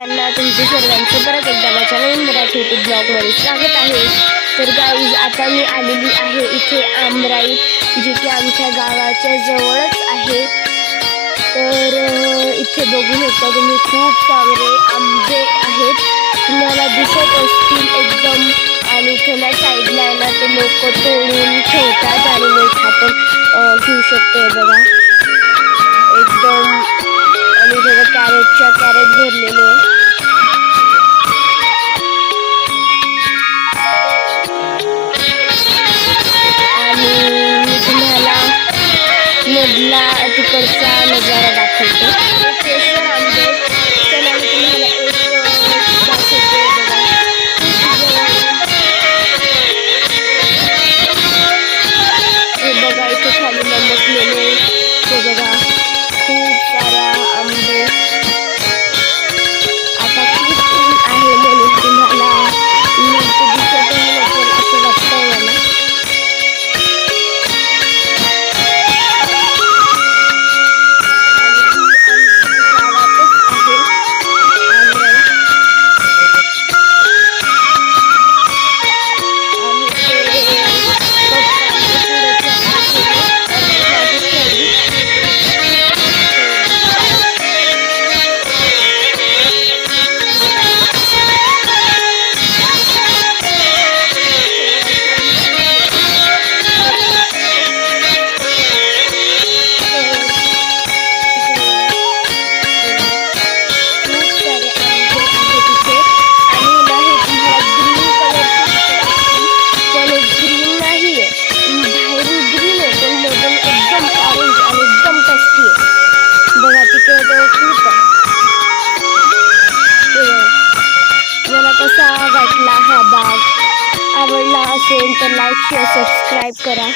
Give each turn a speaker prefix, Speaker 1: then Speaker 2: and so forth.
Speaker 1: त्यांना तुमचे सर्वांचं परत एकदा माझ्या नवीन मराठी युट्यूब ब्लॉगमध्ये स्वागत आहे. तर गाईज आता मी आलेली आहे इथे आमराई जे की आमच्या गावाच्या जवळच आहे. तर इथे बघू शकता तुम्ही खूप सारे आंबे आहेत. तुम्हाला दिसत असतील एकदम. आणि इथल्या साईडला आहे ना ते लोक तोडून ठेवतात आणि मोठा पण घेऊ शकतो बघा. एकदम आणि थोडं कॅरेटच्या कॅरेट भरलेले आहे आणि मी तुम्हाला मधला तिकडचा नजारा दाखवते बघा इथे खाली वाटला हा बाग आवडला असेल तर लाईक शेअर सबस्क्राईब करा.